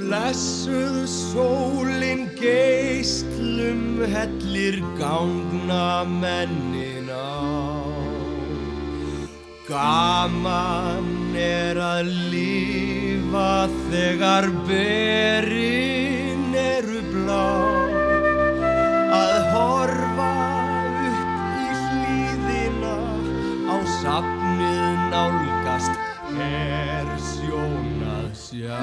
Blessuð sólin geislum hellir gangnamennin á. Gaman að lifa þegar berin eru blá. Að horfa upp í hlíðina á safnið nálgast sjón að sjá.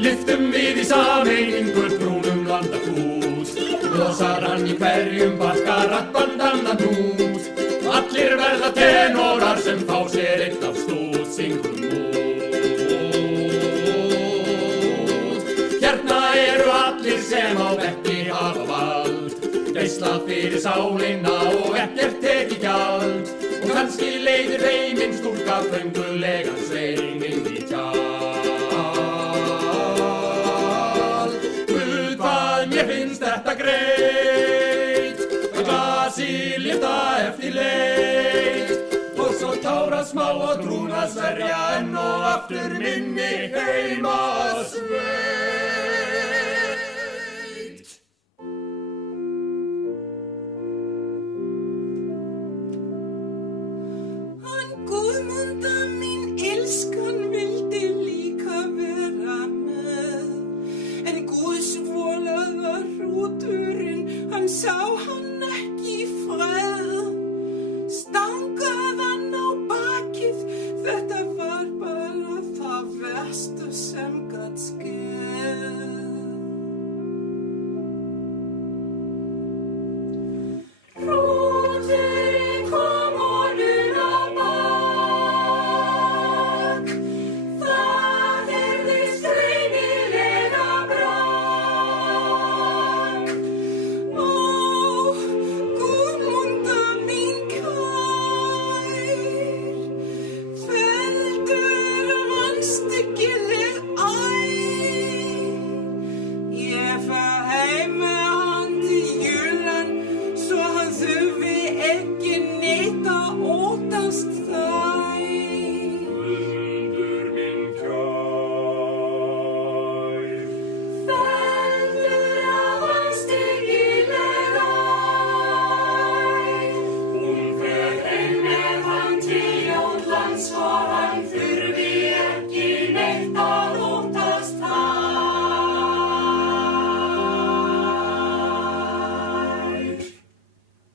Lyftum við í sameiningu brúnum landakút, losar hann í hverjum barka rattbandanna hnút. Allir verða tenorar sem fá sér eitt af stút, syngum út. Hérna eru allir sem á bekki hafa vald, veisla fyrir sálina og ekkert teki gjald. Og kannski leiðir heiminn stúlka föngulegan svein inn í tjald. Mér finnst þetta greit, að glasi lyfta eftir leit, og svo tára smá og trúna sverja enn og aftur minni heimasveit.